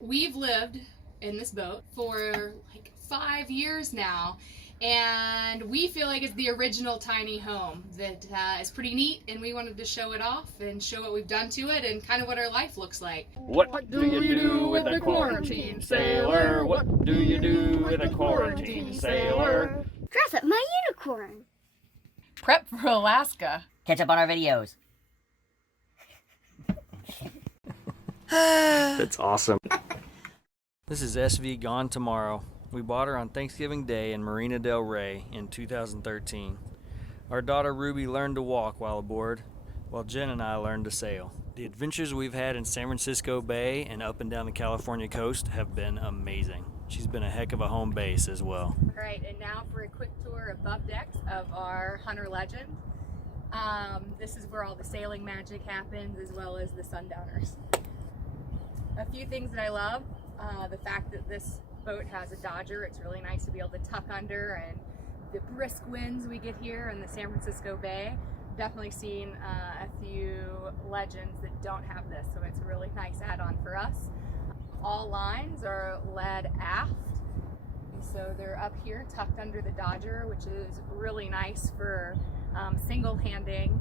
We've lived in this boat for like 5 years now, and we feel like it's the original tiny home that is pretty neat, and we wanted to show it off and show what we've done to it and kind of what our life looks like. What do you do with a quarantine sailor? What do you do with a quarantine sailor? Dress up my unicorn. Prep for Alaska. Catch up on our videos. That's awesome. This is SV Gone Tomorrow. We bought her on Thanksgiving Day in Marina del Rey in 2013. Our daughter Ruby learned to walk while aboard, while Jen and I learned to sail. The adventures we've had in San Francisco Bay and up and down the California coast have been amazing. She's been a heck of a home base as well. All right, and now for a quick tour above decks of our Hunter Legend. This is where all the sailing magic happens, as well as the sundowners. A few things that I love, the fact that this boat has a dodger. It's really nice to be able to tuck under, and the brisk winds we get here in the San Francisco Bay. Definitely seen a few legends that don't have this, so it's a really nice add-on for us. All lines are led aft, so they're up here tucked under the dodger, which is really nice for single-handing,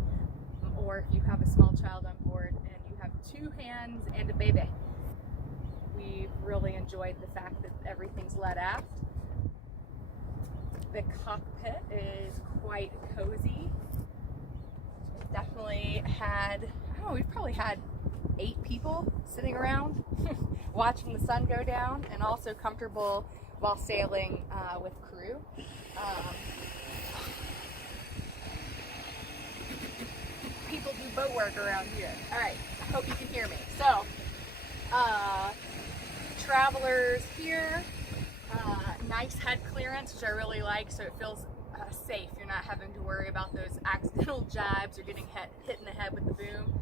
or if you have a small child on board and you have two hands and a baby. We've really enjoyed the fact that everything's led aft. The cockpit is quite cozy. Definitely had, I don't know, we've probably had 8 people sitting around watching the sun go down, and also comfortable while sailing with crew. People do boat work around here. All right, I hope you can hear me. So, travelers here, nice head clearance, which I really like, so it feels safe. You're not having to worry about those accidental jibes or getting hit in the head with the boom.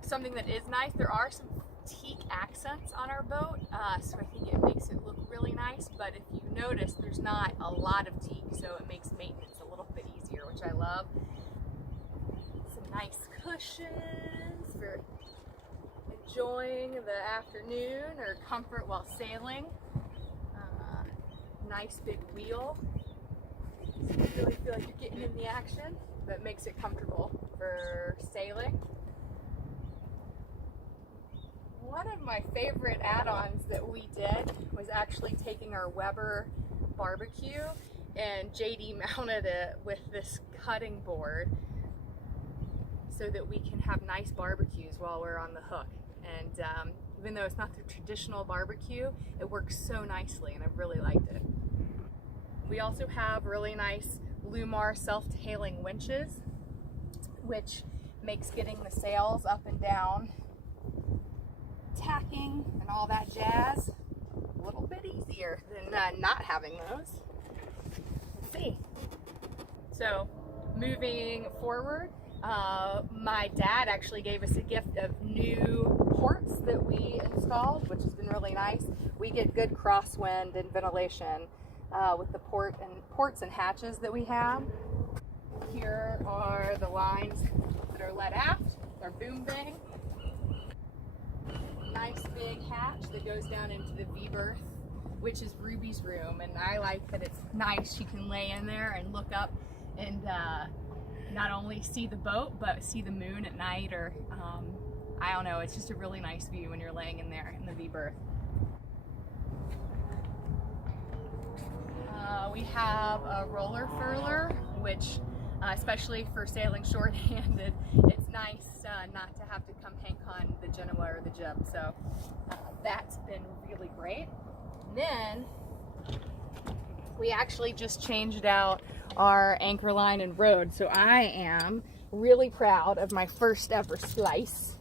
Something that is nice, there are some teak accents on our boat, so I think it makes it look really nice, but if you notice, there's not a lot of teak, so it makes maintenance a little bit easier, which I love. Some nice cushions for enjoying the afternoon or comfort while sailing. Nice big wheel. So you really feel like you're getting in the action, but makes it comfortable for sailing. One of my favorite add-ons that we did was actually taking our Weber barbecue, and JD mounted it with this cutting board so that we can have nice barbecues while we're on the hook. And even though it's not the traditional barbecue, it works so nicely, and I really liked it. We also have really nice Lumar self-tailing winches, which makes getting the sails up and down, tacking and all that jazz a little bit easier than not having those. Let's see. So moving forward, my dad actually gave us a gift of new ports that we installed, which has been really nice. We get good crosswind and ventilation with the ports and hatches that we have. Here are the lines that are led aft, our boom bang. Nice big hatch that goes down into the v-berth, which is Ruby's room, and I like that it's nice. She can lay in there and look up and not only see the boat, but see the moon at night, or I don't know, it's just a really nice view when you're laying in there in the v-berth. We have a roller furler, which especially for sailing short-handed, it's nice not to have to come hank on the Genoa or the jib, so that's been really great. And then we actually just changed out our anchor line and rode, so I am really proud of my first ever slice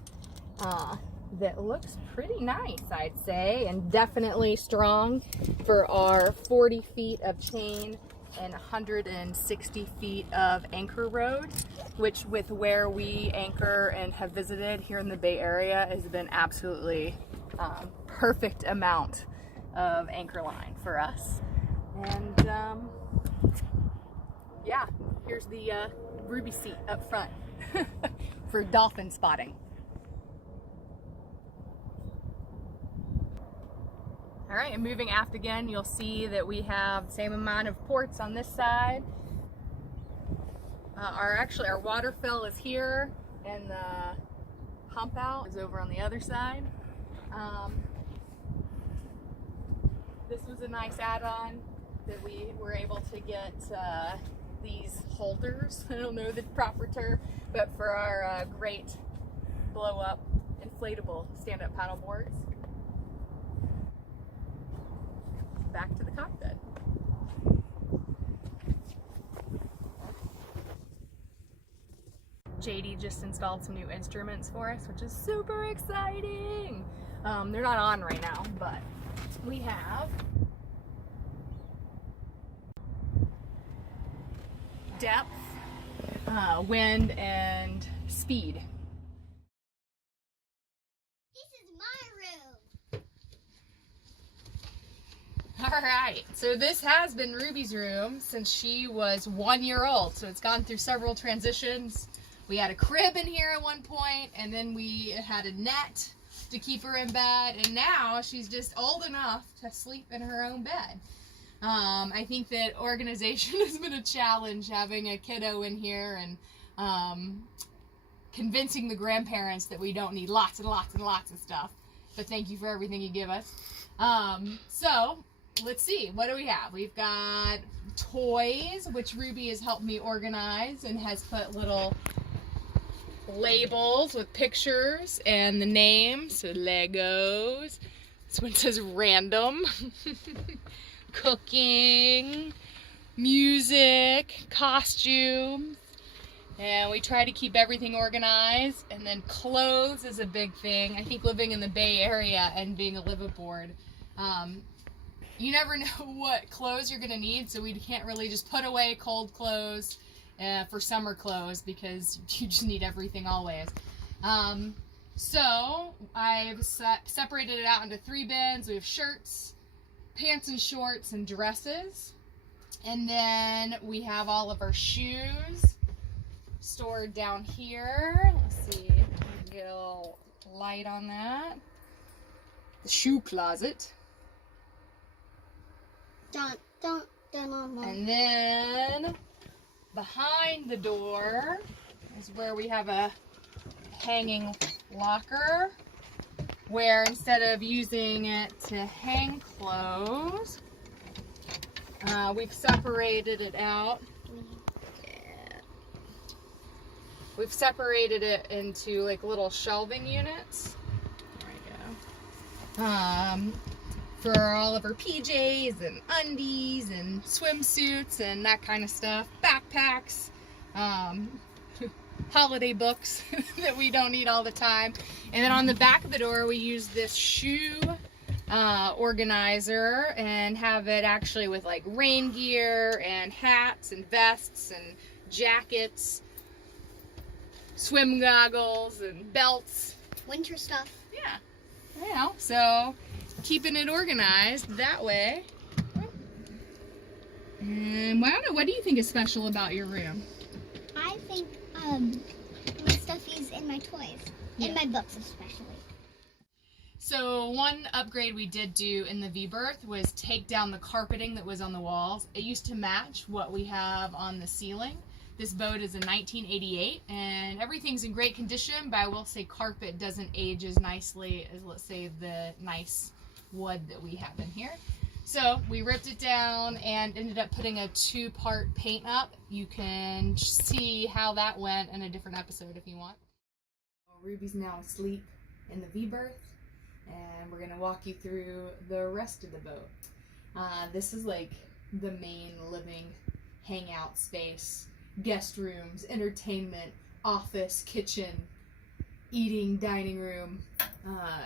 that looks pretty nice, I'd say, and definitely strong for our 40 feet of chain and 160 feet of anchor road, which with where we anchor and have visited here in the Bay Area has been absolutely perfect amount of anchor line for us. And yeah, here's the Ruby seat up front for dolphin spotting. All right, and moving aft again, you'll see that we have the same amount of ports on this side. Our water fill is here, and the pump out is over on the other side. This was a nice add-on that we were able to get these holders. I don't know the proper term, but for our great blow-up inflatable stand-up paddle boards. Back to the cockpit. JD just installed some new instruments for us, which is super exciting. They're not on right now, but we have depth, wind, and speed. This is my room. All right, so this has been Ruby's room since she was 1 year old. So it's gone through several transitions. We had a crib in here at one point, and then we had a net to keep her in bed, and now she's just old enough to sleep in her own bed. I think that organization has been a challenge, having a kiddo in here and convincing the grandparents that we don't need lots and lots and lots of stuff. But thank you for everything you give us. So let's see, what do we have? We've got toys, which Ruby has helped me organize and has put little labels with pictures and the names. So Legos. This one says random. Cooking, music, costumes, and we try to keep everything organized. And then clothes is a big thing. I think living in the Bay Area and being a liveaboard, you never know what clothes you're gonna need, so we can't really just put away cold clothes for summer clothes because you just need everything always. So I've separated it out into 3 bins. We have shirts, pants and shorts, and dresses. And then we have all of our shoes stored down here. Let's see, get a little light on that. The shoe closet. And then behind the door is where we have a hanging locker, where instead of using it to hang clothes, we've separated it out. We've separated it into like little shelving units. There we go. For all of our PJs and undies and swimsuits and that kind of stuff. Backpacks. Holiday books that we don't need all the time. And then on the back of the door we use this shoe organizer and have it actually with like rain gear and hats and vests and jackets, swim goggles and belts. Winter stuff. Yeah, you know, so keeping it organized that way. And I don't know, what do you think is special about your room? I think my stuffies and my toys, and my books especially. So one upgrade we did do in the v-berth was take down the carpeting that was on the walls. It used to match what we have on the ceiling. This boat is a 1988 and everything's in great condition, but I will say carpet doesn't age as nicely as, let's say, the nice wood that we have in here. So we ripped it down and ended up putting a 2-part paint up. You can see how that went in a different episode if you want. Ruby's now asleep in the v-berth, and we're gonna walk you through the rest of the boat. This is like the main living hangout space, guest rooms, entertainment, office, kitchen, eating, dining room,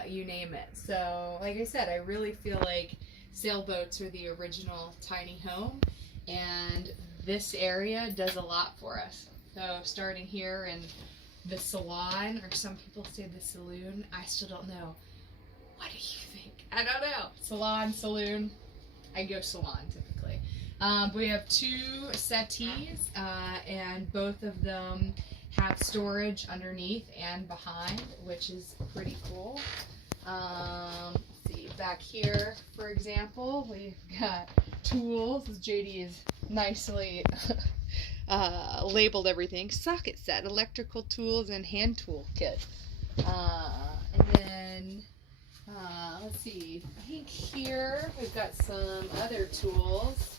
you name it. So like I said, I really feel like sailboats are the original tiny home, and this area does a lot for us. So starting here in the salon, or some people say the saloon, I still don't know. What do you think? I don't know. Salon, saloon. I go salon typically. We have 2 settees, and both of them have storage underneath and behind, which is pretty cool. Let's see, back here, for example, we've got tools. JD is nicely labeled everything. Socket set, electrical tools, and hand tool kit. And then, let's see, I think here we've got some other tools.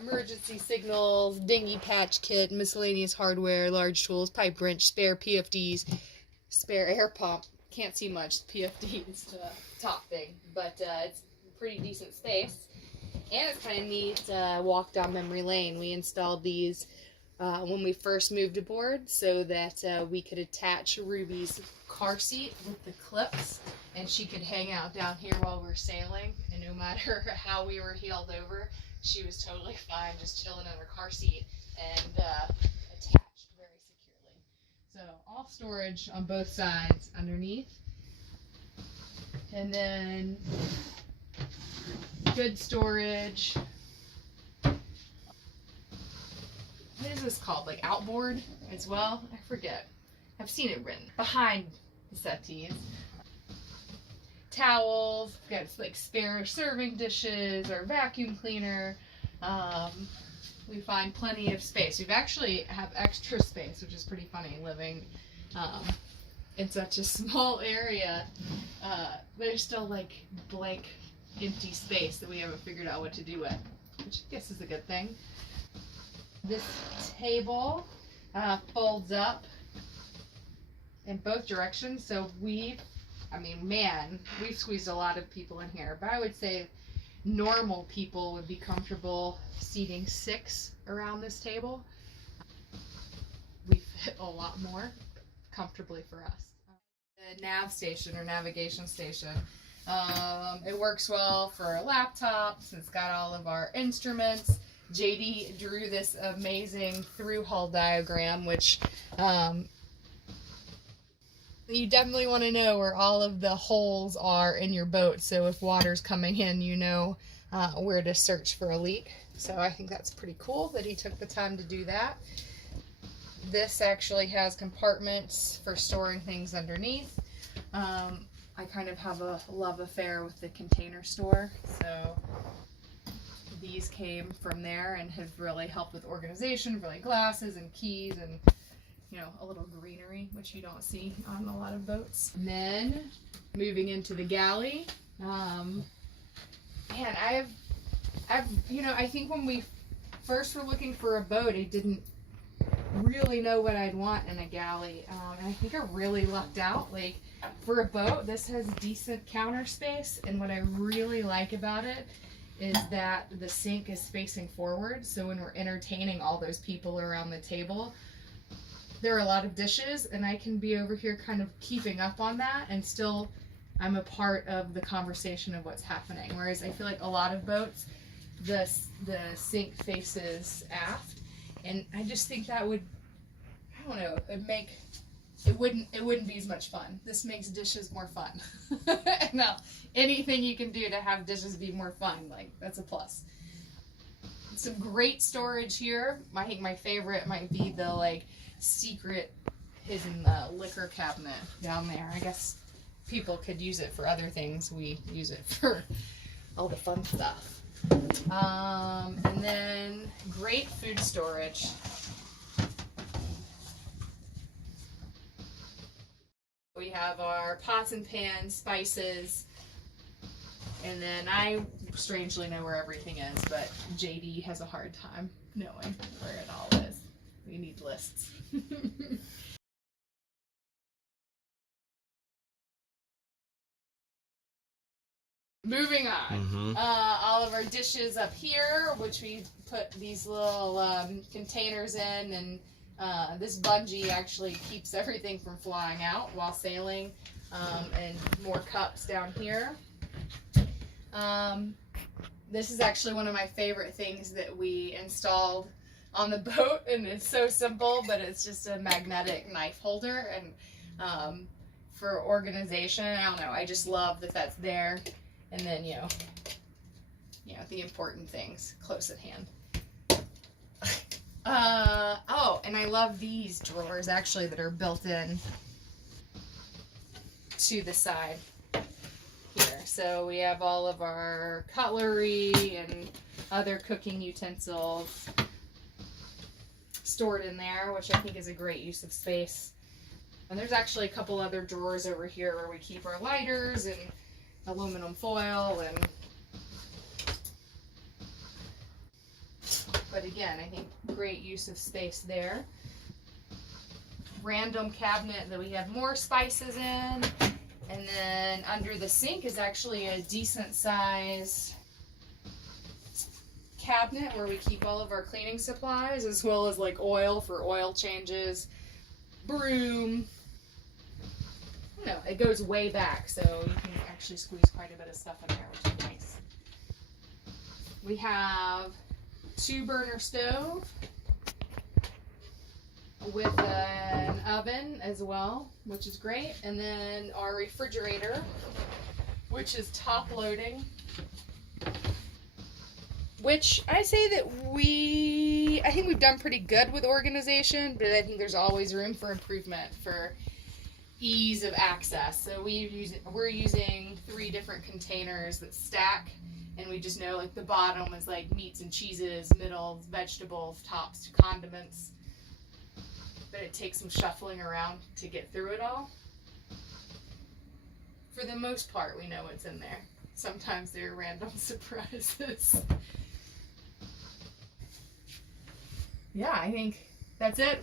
Emergency signals, dinghy patch kit, miscellaneous hardware, large tools, pipe wrench, spare PFDs, spare air pump. Can't see much PFD is the top thing, but it's pretty decent space. And it's kind of neat walk down memory lane. We installed these when we first moved aboard so that we could attach Ruby's car seat with the clips, and she could hang out down here while we're sailing, and no matter how we were heeled over, she was totally fine just chilling in her car seat and attached very securely. So all storage on both sides underneath. And then good storage. What is this called? Like outboard as well? I forget. I've seen it written behind the settees. Towels, got like spare serving dishes or vacuum cleaner. We find plenty of space. We've actually have extra space, which is pretty funny living in such a small area. There's still like blank, empty space that we haven't figured out what to do with, which I guess is a good thing. This table folds up in both directions, so we've squeezed a lot of people in here, but I would say normal people would be comfortable seating 6 around this table. We fit a lot more comfortably for us. The nav station or navigation station. It works well for laptops. It's got all of our instruments. JD drew this amazing through-hull diagram, which you definitely want to know where all of the holes are in your boat, so if water's coming in, you know where to search for a leak. So I think that's pretty cool that he took the time to do that. This actually has compartments for storing things underneath. I kind of have a love affair with the container store, so these came from there and have really helped with organization for like glasses and keys and, you know, a little greenery, which you don't see on a lot of boats. And then moving into the galley, man, I think when we first were looking for a boat, I didn't really know what I'd want in a galley, and I think I really lucked out. Like, for a boat, this has decent counter space, and what I really like about it is that the sink is facing forward, so when we're entertaining all those people around the table, there are a lot of dishes, and I can be over here kind of keeping up on that, and still I'm a part of the conversation of what's happening. Whereas I feel like a lot of boats, the sink faces aft, and I just think that would, I don't know, it wouldn't be as much fun. This makes dishes more fun. Now, anything you can do to have dishes be more fun, like, that's a plus. Some great storage here. I think my favorite might be the like secret hidden liquor cabinet down there. I guess people could use it for other things. We use it for all the fun stuff. And then great food storage. We have our pots and pans, spices, and then I strangely know where everything is, but JD has a hard time knowing where it all is. We need lists. Moving on, all of our dishes up here, which we put these little containers in, and this bungee actually keeps everything from flying out while sailing, and more cups down here. This is actually one of my favorite things that we installed on the boat, and it's so simple, but it's just a magnetic knife holder, and for organization, I don't know, I just love that that's there. And then, you know, the important things close at hand. Oh, and I love these drawers actually that are built in to the side here. So we have all of our cutlery and other cooking utensils stored in there, which I think is a great use of space. And there's actually a couple other drawers over here where we keep our lighters and aluminum foil and but again, I think great use of space there. Random cabinet that we have more spices in. And then under the sink is actually a decent size cabinet where we keep all of our cleaning supplies, as well as like oil for oil changes, broom. No, it goes way back, so you can actually squeeze quite a bit of stuff in there, which is nice. We have 2-burner stove with an oven as well, which is great. And then our refrigerator, which is top loading, which I say that I think we've done pretty good with organization, but I think there's always room for improvement for ease of access. So we're using 3 different containers that stack, and we just know like the bottom is like meats and cheeses, middle vegetables, tops condiments. But it takes some shuffling around to get through it all. For the most part, we know what's in there. Sometimes there are random surprises. Yeah, I think that's it.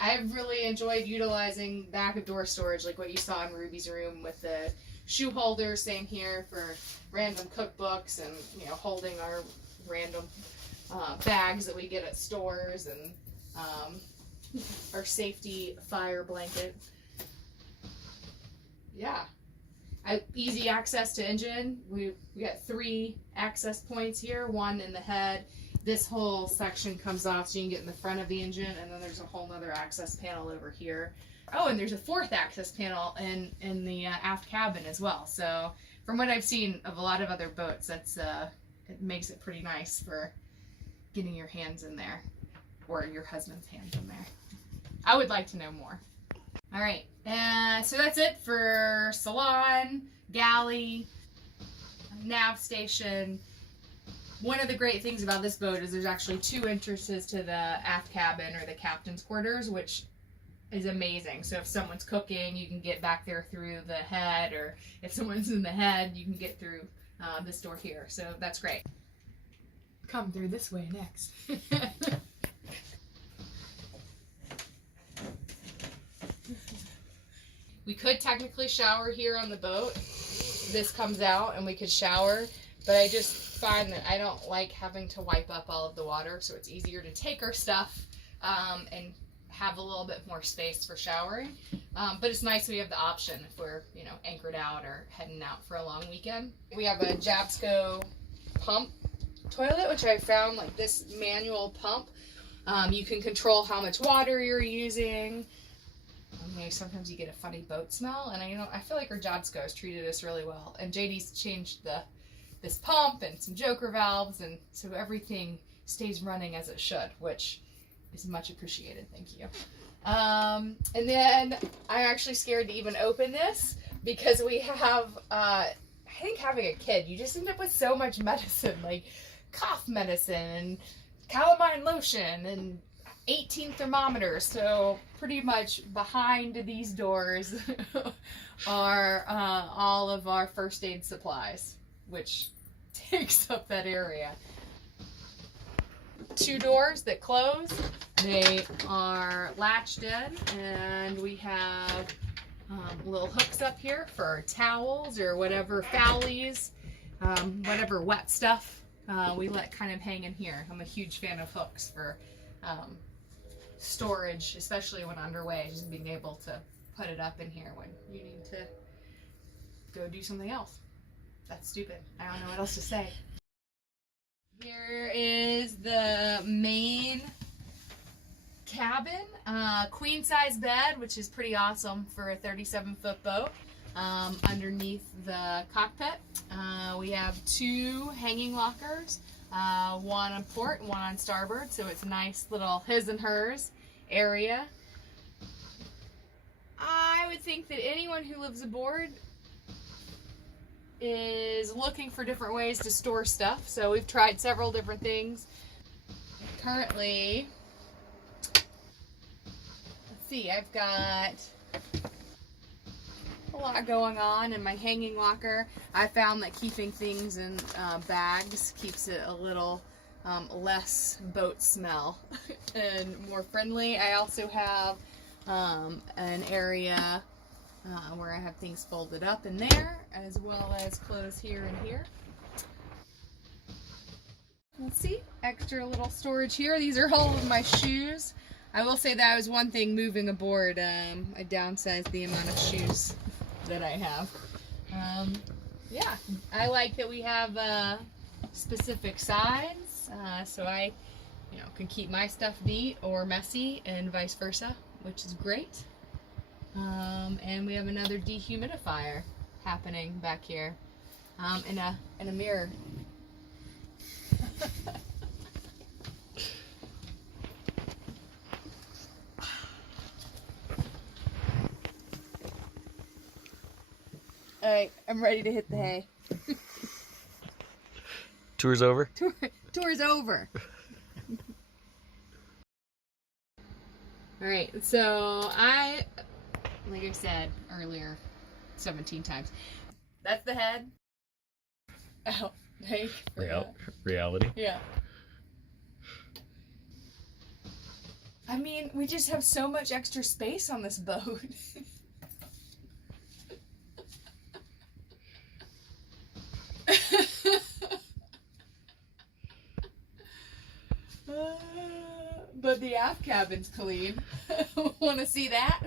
I've really enjoyed utilizing back of door storage, like what you saw in Ruby's room with the shoe holder. Same here for random cookbooks and holding our random bags that we get at stores and our safety fire blanket. Yeah. Easy access to engine. We got 3 access points here, 1 in the head. This whole section comes off so you can get in the front of the engine, and then there's a whole other access panel over here. Oh, and there's a 4th access panel in the aft cabin as well. So from what I've seen of a lot of other boats, that's it makes it pretty nice for getting your hands in there, or your husband's hands in there. I would like to know more. All right, so that's it for Salon, Galley, nav station. One of the great things about this boat is there's actually 2 entrances to the aft cabin or the captain's quarters, which is amazing. So if someone's cooking, you can get back there through the head, or if someone's in the head, you can get through this door here. So that's great. Come through this way next. We could technically shower here on the boat. This comes out and we could shower, but I just find that I don't like having to wipe up all of the water, so it's easier to take our stuff and have a little bit more space for showering. But it's nice we have the option if we're anchored out or heading out for a long weekend. We have a Jabsco pump toilet, which I found, like this manual pump. You can control how much water you're using. Sometimes you get a funny boat smell, and I feel like our Jabsco has treated us really well. And JD's changed this pump and some joker valves, and so everything stays running as it should, which is much appreciated. Thank you. And then I'm actually scared to even open this because we have, I think having a kid, you just end up with so much medicine, like cough medicine and calamine lotion and 18 thermometers. So pretty much behind these doors are all of our first aid supplies, which takes up that area. 2 doors that close. They are latched in, and we have little hooks up here for towels or whatever foulies, whatever wet stuff we let kind of hang in here. I'm a huge fan of hooks for storage, especially when underway, just being able to put it up in here when you need to go do something else. That's stupid. I don't know what else to say. Here is the main cabin, queen size bed, which is pretty awesome for a 37-foot boat. Underneath the cockpit, we have 2 hanging lockers, one on port, one on starboard, so it's a nice little his and hers area. I would think that anyone who lives aboard is looking for different ways to store stuff. So we've tried several different things. Currently, let's see, I've got a lot going on in my hanging locker. I found that keeping things in bags keeps it a little less boat smell and more friendly. I also have an area where I have things folded up in there, as well as clothes here and here. Let's see, extra little storage here. These are all of my shoes. I will say that was one thing moving aboard. I downsized the amount of shoes that I have. Yeah, I like that we have specific sides, so I, can keep my stuff neat or messy, and vice versa, which is great. And we have another dehumidifier happening back here, in a mirror. Alright, I'm ready to hit the hay. Tour's over? Tour's over. Alright, so like I said earlier, 17 times. That's the head. Oh, hey. Reality. Yeah. I mean, we just have so much extra space on this boat. But the aft cabin's clean. Want to see that?